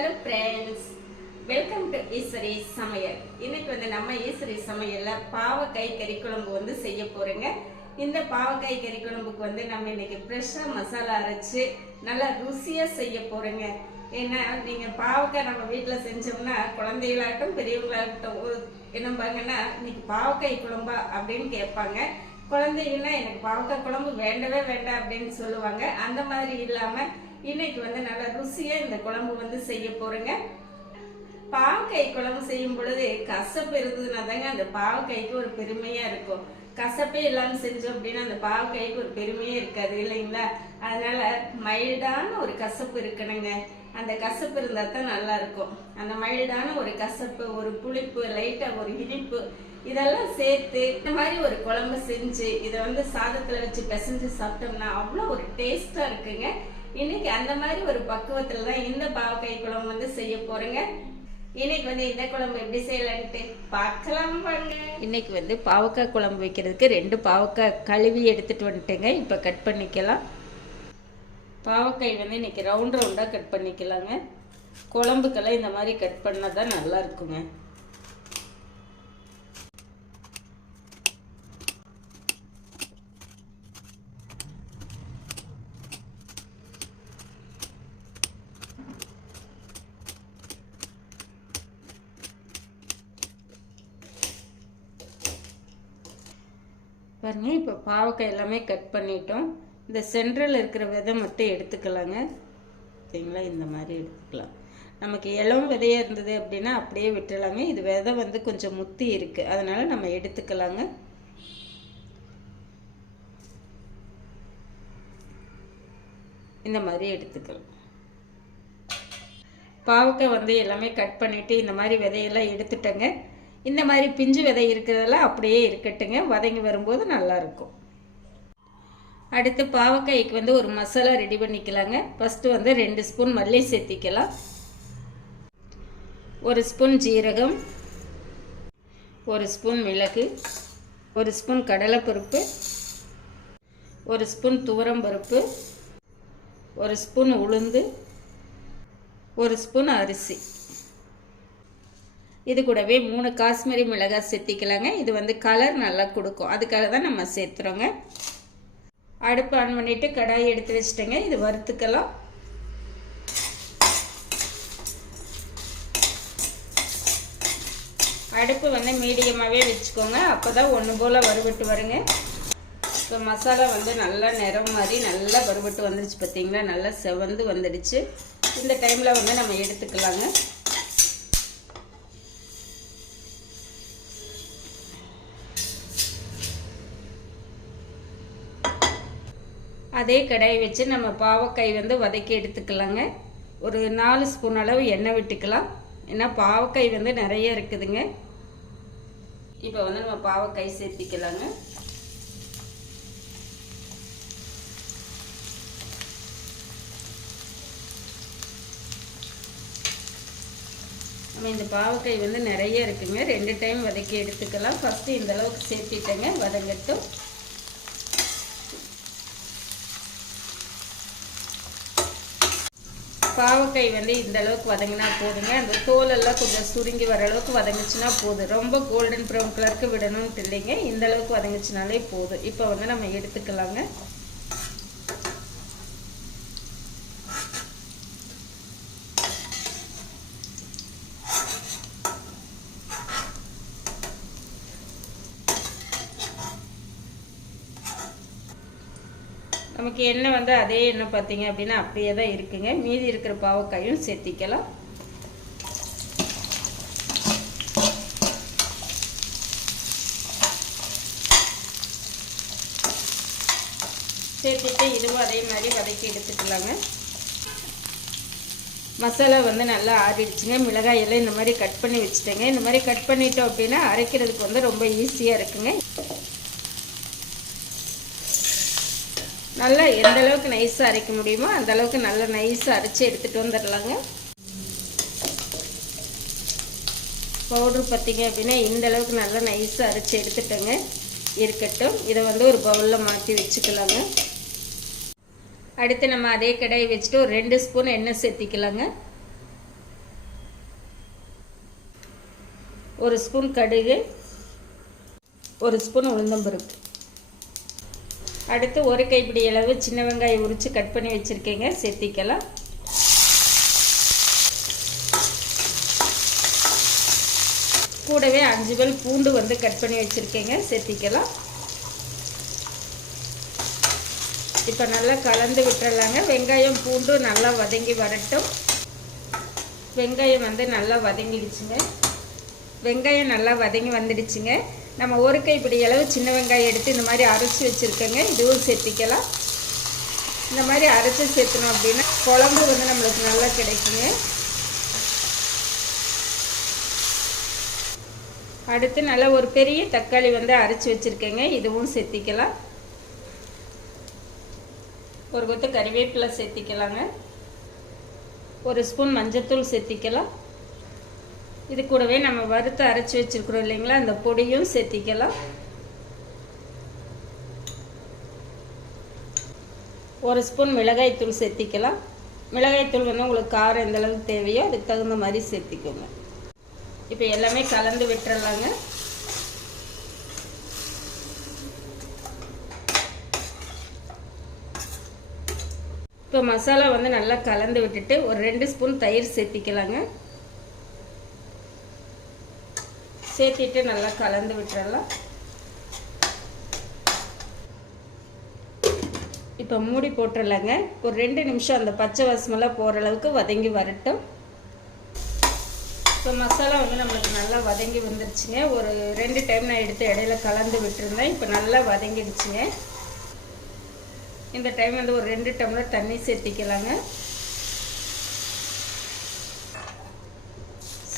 Hello friends welcome to Eswari சமையல் இன்னைக்கு வந்து நம்ம ஈஸ்வரி சமையலில் பாவக்காய் கறி குழம்பு வந்து செய்ய போகிறோங்க இந்த பாவக்காய் கறி குழம்புக்கு வந்து நம்ம இன்னைக்கு ஃப்ரெஷ்ஷாக மசாலா அரைச்சி நல்லா ருசியாக செய்ய போகிறோங்க ஏன்னா நீங்கள் பாவக்காய் நம்ம வீட்டில் செஞ்சோம்னா குழந்தைகளாகட்டும் பெரியவங்களாகட்டும் ஒரு- என்னம்பாங்கன்னா இன்னைக்கு பாவக்காய் குழம்பா அப்படின்னு கேட்பாங்க. குழந்தைங்கன்னா எனக்கு பாவக்காய் குழம்பு வேண்டவே வேண்டாம் அப்படின்னு சொல்லுவாங்க. அந்த மாதிரி இல்லாமல் இன்னைக்கு வந்து நல்லா ருசியா இந்த குழம்பு வந்து செய்ய போறேங்க. பாவக்காய் குழம்பு செய்யும் பொழுது கசப்பு இருந்ததுன்னா தாங்க அந்த பாவக்காய்க்கு ஒரு பெருமையா இருக்கும். கசப்பே இல்லாமல் செஞ்சோம் அப்படின்னா அந்த பாவக்காய்க்கு ஒரு பெருமையே இருக்காது இல்லைங்களா? அதனால மைல்டான ஒரு கசப்பு இருக்கணுங்க. அந்த கசப்பு இருந்தா தான் நல்லா இருக்கும். அந்த மைல்டான ஒரு கசப்பு ஒரு புளிப்பு லைட்டா ஒரு இனிப்பு இதெல்லாம் சேர்த்து இந்த மாதிரி ஒரு குழம்பு செஞ்சு இதை வந்து சாதத்துல வச்சு பிசைஞ்சு சாப்பிட்டோம்னா அவ்வளோ ஒரு டேஸ்டா இருக்குங்க. இன்னைக்கு அந்த மாதிரி ஒரு பக்குவத்துல தான் இந்த பாவக்காய் குழம்பு வந்து செய்ய போறேங்க. இன்னைக்கு வந்து இந்த குழம்பு எப்படி செய்யலான்ட்டு பார்க்கலாம் வாங்க. இன்னைக்கு வந்து பாவக்காய் குழம்பு வைக்கிறதுக்கு ரெண்டு பாவக்காய் கழுவி எடுத்துட்டு வந்துட்டேங்க. இப்போ கட் பண்ணிக்கலாம். பாவக்காய் வந்து இன்னைக்கு ரவுண்ட் ரவுண்டாக கட் பண்ணிக்கலாங்க. குழம்புக்கெல்லாம் இந்த மாதிரி கட் பண்ணால் தான் நல்லா இருக்குங்க. பாருங்க இப்போ பாவக்காய் எல்லாமே கட் பண்ணிட்டோம். இந்த சென்ட்ரல் இருக்கிற விதை மட்டும் எடுத்துக்கலாங்க. சரிங்களா? இந்த மாதிரி எடுத்துக்கலாம். நமக்கு இளம் விதையாக இருந்தது அப்படின்னா அப்படியே விட்டுலாங்க இது விதை வந்து கொஞ்சம் முத்தி இருக்குது அதனால் நம்ம எடுத்துக்கலாங்க. இந்த மாதிரி எடுத்துக்கலாம். பாவக்காய் வந்து எல்லாமே கட் பண்ணிவிட்டு இந்த மாதிரி விதையெல்லாம் எடுத்துட்டேங்க. இந்த மாதிரி பிஞ்சு விதை இருக்கிறதெல்லாம் அப்படியே இருக்கட்டுங்க. வதங்கி வரும்போது நல்லாயிருக்கும். அடுத்து பாவக்காய்க்கு வந்து ஒரு மசாலா ரெடி பண்ணிக்கலாங்க. ஃபஸ்ட்டு வந்து ரெண்டு ஸ்பூன் மல்லி சேர்த்திக்கலாம். ஒரு ஸ்பூன் ஜீரகம். ஒரு ஸ்பூன் மிளகு. ஒரு ஸ்பூன் கடலைப்பருப்பு. ஒரு ஸ்பூன் துவரம்பருப்பு ஒரு ஸ்பூன் உளுந்து. ஒரு ஸ்பூன் அரிசி. இது கூடவே மூணு காஷ்மீரி மிளகாய் சேர்த்திக்கலாங்க இது வந்து கலர் நல்லா கொடுக்கும். அதுக்காக தான் நம்ம சேர்த்துறோங்க. அடுப்பு ஆன் பண்ணிவிட்டு கடாய் எடுத்து வச்சிட்டேங்க. இது வறுத்துக்கலாம். அடுப்பு வந்து மீடியமாகவே வச்சுக்கோங்க. அப்போ தான் ஒன்று போல் வறுபட்டு வருங்க. இப்போ மசாலா வந்து நல்லா நிறம் மாதிரி நல்லா வறுபட்டு வந்துடுச்சு பார்த்தீங்களா நல்லா செவந்து வந்துடுச்சு. இந்த டைமில் வந்து நம்ம எடுத்துக்கலாங்க. அதே கடாய் வச்சு நம்ம பாவக்காய் வந்து வதக்கி எடுத்துக்கலாங்க. ஒரு நாலு ஸ்பூன் அளவு எண்ணெய் விட்டுக்கலாம். ஏன்னா பாவக்காய் வந்து நிறைய இருக்குதுங்க. இப்போ வந்து நம்ம பாவக்காய் சேர்த்திக்கலாங்க. நம்ம இந்த பாவக்காய் வந்து நிறைய இருக்குங்க. ரெண்டு டைம் வதக்கி எடுத்துக்கலாம். ஃபஸ்ட்டு இந்த அளவுக்கு சேர்த்திட்டேங்க. வதங்கட்டும். பாவக்காய் வந்து இந்த அளவுக்கு வதங்கினா போதுங்க. அந்த தோலெல்லாம் கொஞ்சம் சுருங்கி வர அளவுக்கு வதங்குச்சுன்னா போதும். ரொம்ப கோல்டன் ப்ரௌன் கலருக்கு விடணும்னு இல்லைங்க. இந்த அளவுக்கு வதங்கிச்சுனாலே போதும். இப்போ வந்து நம்ம எடுத்துக்கலாங்க. நமக்கு எண்ணெய் வந்து அதே எண்ணெய் பார்த்தீங்க அப்படின்னா அப்படியே தான் இருக்குங்க. மீதி இருக்கிற பாவக்காயும் சேர்த்திக்கலாம். சேர்த்துட்டு இதுவும் அதே மாதிரி வதக்கி எடுத்துக்கலாங்க. மசாலா வந்து நல்லா ஆறிடுச்சுங்க. மிளகாய் எல்லாம் இந்த மாதிரி கட் பண்ணி வச்சுட்டேங்க. இந்த மாதிரி கட் பண்ணிட்டோம் அப்படின்னா அரைக்கிறதுக்கு வந்து ரொம்ப ஈஸியாக இருக்குங்க. நல்லா எந்த அளவுக்கு நைஸாக அரைக்க முடியுமோ அந்த அளவுக்கு நல்லா நைஸாக அரைச்சி எடுத்துகிட்டு வந்துடலாங்க. பவுட்ரு பார்த்திங்க அப்படின்னா இந்த அளவுக்கு நல்லா நைஸாக அரைச்சி எடுத்துட்டோங்க. இருக்கட்டும். இதை வந்து ஒரு பவுலில் மாற்றி வச்சுக்கலாங்க. அடுத்து நம்ம அதே கடாயை வச்சுட்டு ஒரு ரெண்டு ஸ்பூன் எண்ணெய் சேர்த்திக்கலாங்க. ஒரு ஸ்பூன் கடுகு ஒரு ஸ்பூன் உளுந்தம்பருப்பு. அடுத்து ஒரு கைப்பிடி அளவு சின்ன வெங்காயம் உரித்து கட் பண்ணி வச்சுருக்கேங்க. சேர்த்திக்கலாம். கூடவே அஞ்சு பல் பூண்டு வந்து கட் பண்ணி வச்சுருக்கேங்க. சேர்த்திக்கலாம். இப்போ நல்லா கலந்து விட்டுறலாங்க. வெங்காயம் பூண்டு நல்லா வதங்கி வரட்டும். வெங்காயம் வந்து நல்லா வதங்கிடுச்சுங்க. வெங்காயம் நல்லா வதங்கி வந்துடுச்சுங்க. நம்ம ஒரு கைப்பிடி அளவு சின்ன வெங்காயம் எடுத்து இந்த மாதிரி அரைச்சி வச்சுருக்கேங்க. இதுவும் சேர்த்திக்கலாம். இந்த மாதிரி அரைச்சி சேர்த்தணும் அப்படின்னா குழம்பு வந்து நம்மளுக்கு நல்லா கிடைக்குங்க. அடுத்து நல்லா ஒரு பெரிய தக்காளி வந்து அரைச்சி வச்சுருக்கேங்க. இதுவும் சேர்த்திக்கலாம். ஒரு கொத்து கறிவேப்பிலை சேர்த்திக்கலாங்க. ஒரு ஸ்பூன் மஞ்சத்தூள் சேர்த்திக்கலாம். இது கூடவே நம்ம வறுத்து அரைச்சி வச்சுருக்குறோம் இல்லைங்களா? அந்த பொடியும் சேர்த்திக்கலாம். ஒரு ஸ்பூன் மிளகாய்த்தூள் சேர்த்திக்கலாம். மிளகாய்த்தூள் வந்து உங்களுக்கு காரம் எந்த அளவுக்கு தேவையோ அதுக்கு தகுந்த மாதிரி சேர்த்திக்கோங்க. இப்போ எல்லாமே கலந்து விட்டுறலாங்க. இப்போ மசாலா வந்து நல்லா கலந்து விட்டுட்டு ஒரு ரெண்டு ஸ்பூன் தயிர் சேர்த்திக்கலாங்க. சேர்த்திட்டு நல்லா கலந்து விட்டுறலாம். இப்போ மூடி போட்டுடலாங்க ஒரு ரெண்டு நிமிஷம் அந்த பச்சை வாசமெல்லாம் போகிற அளவுக்கு வதங்கி வரட்டும். இப்போ மசாலா வந்து நம்மளுக்கு நல்லா வதங்கி வந்துருச்சுங்க. ஒரு ரெண்டு டைம் நான் எடுத்து இடையில கலந்து விட்டுருந்தேன். இப்போ நல்லா வதங்கிடுச்சுங்க. இந்த டைம் வந்து ஒரு ரெண்டு டம்ளர் தண்ணி சேர்த்திக்கலாங்க.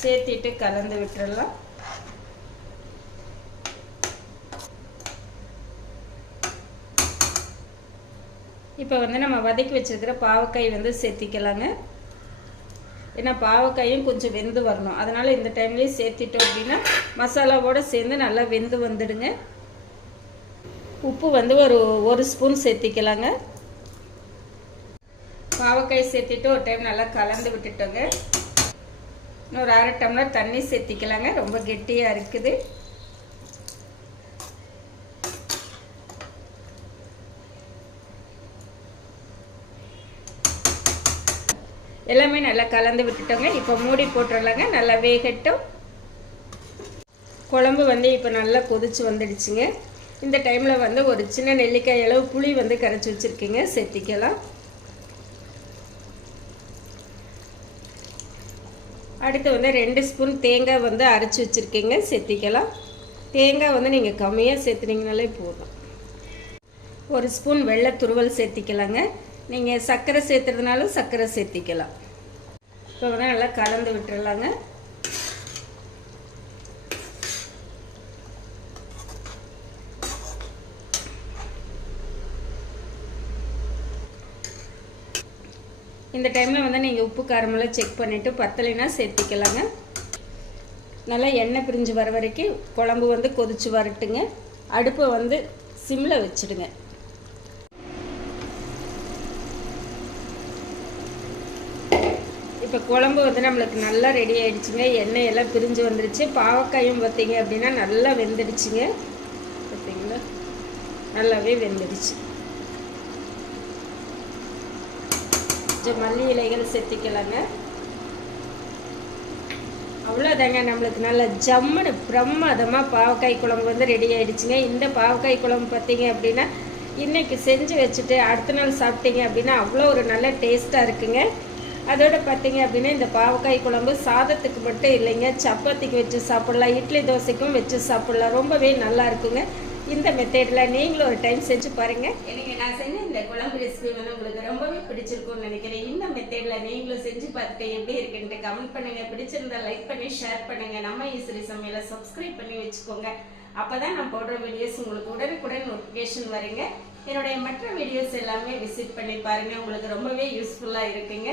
சேர்த்திட்டு கலந்து விட்டுறலாம். இப்போ வந்து நம்ம வதக்கி வச்சுருக்கிற பாவக்காய் வந்து சேர்த்திக்கலாங்க. ஏன்னா பாவக்காயும் கொஞ்சம் வெந்து வரணும். அதனால் இந்த டைம்லேயே சேர்த்திட்டோம் அப்படின்னா மசாலாவோடு சேர்ந்து நல்லா வெந்து வந்துடுங்க. உப்பு வந்து ஒரு ஒரு ஸ்பூன் சேர்த்திக்கலாங்க. பாவக்காய் சேர்த்திட்டு ஒரு டைம் நல்லா கலந்து விட்டுட்டோங்க. இன்னொரு அரை டம்ளர் தண்ணி சேர்த்திக்கலாங்க. ரொம்ப கெட்டியாக இருக்குது. எல்லாமே நல்லா கலந்து விட்டுட்டோங்க. இப்போ மூடி போட்டுடலாங்க நல்லா வேகட்டும். குழம்பு வந்து இப்போ நல்லா கொதிச்சு வந்துடுச்சுங்க. இந்த டைமில் வந்து ஒரு சின்ன நெல்லிக்காய் அளவு புளி வந்து கரைச்சி வச்சுருக்கீங்க. சேர்த்திக்கலாம். அடுத்து வந்து ரெண்டு ஸ்பூன் தேங்காய் வந்து அரைச்சி வச்சுருக்கீங்க. சேர்த்திக்கலாம். தேங்காய் வந்து நீங்கள் கம்மியாக சேர்த்துனீங்கனாலே போதும். ஒரு ஸ்பூன் வெள்ளை துருவல் சேர்த்திக்கலாங்க. நீங்கள் சர்க்கரை சேர்த்துறதுனாலும் சர்க்கரை சேர்த்திக்கலாம். இப்போ நல்லா கலந்து விட்டுறலாங்க. இந்த டைமில் வந்து நீங்கள் உப்பு காரமெல்லாம் செக் பண்ணிவிட்டு பத்தலைனா சேர்த்திக்கலாங்க. நல்லா எண்ணெய் பிரிஞ்சு வர வரைக்கும் குழம்பு வந்து கொதித்து வரட்டுங்க. அடுப்பை வந்து சிம்மில் வச்சுடுங்க. இப்போ குழம்பு வந்து நம்மளுக்கு நல்லா ரெடி ஆகிடுச்சுங்க எண்ணெய் எல்லாம் பிரிஞ்சு வந்துடுச்சு பாவக்காயும் பார்த்தீங்க அப்படின்னா நல்லா வெந்துடுச்சுங்க. பார்த்தீங்களா நல்லாவே வெந்துடுச்சு. கொஞ்சம் மல்லி இலைகள் சேர்த்திக்கலாங்க. அவ்வளோதாங்க நம்மளுக்கு நல்ல ஜம்முன்னு பிரம்மாதமாக பாவக்காய் குழம்பு வந்து ரெடி ஆகிடுச்சுங்க இந்த பாவக்காய் குழம்பு பார்த்தீங்க அப்படின்னா இன்றைக்கி செஞ்சு வச்சுட்டு அடுத்த நாள் சாப்பிட்டீங்க அப்படின்னா அவ்வளோ ஒரு நல்ல டேஸ்ட்டாக இருக்குங்க. அதோட பார்த்தீங்க அப்படின்னா இந்த பாவக்காய் குழம்பு சாதத்துக்கு மட்டும் இல்லைங்க. சப்பாத்திக்கு வச்சு சாப்பிட்லாம் இட்லி தோசைக்கும் வச்சு சாப்பிட்லாம். ரொம்பவே நல்லா இருக்குங்க. இந்த மெத்தேடில் நீங்களும் ஒரு டைம் செஞ்சு பாருங்கள் எனக்கு நான் செஞ்ச இந்த குழம்பு ரெசிபி வந்து உங்களுக்கு ரொம்பவே பிடிச்சிருக்கும்னு நினைக்கிறேன். இந்த மெத்தேடில் நீங்களும் செஞ்சு பார்த்துட்டு எப்படி இருக்குன்ட்டு கமெண்ட் பண்ணுங்கள் பிடிச்சிருந்தா லைக் பண்ணி ஷேர் பண்ணுங்கள் நம்ம ஈஸ்வரி சமையலை சப்ஸ்கிரைப் பண்ணி வச்சுக்கோங்க. அப்போ தான் நான் போடுற வீடியோஸ் உங்களுக்கு உடனுக்குடன் நோட்டிஃபிகேஷன் வருங்க. என்னுடைய மற்ற வீடியோஸ் எல்லாமே விசிட் பண்ணி பாருங்கள் உங்களுக்கு ரொம்பவே யூஸ்ஃபுல்லாக இருக்குங்க.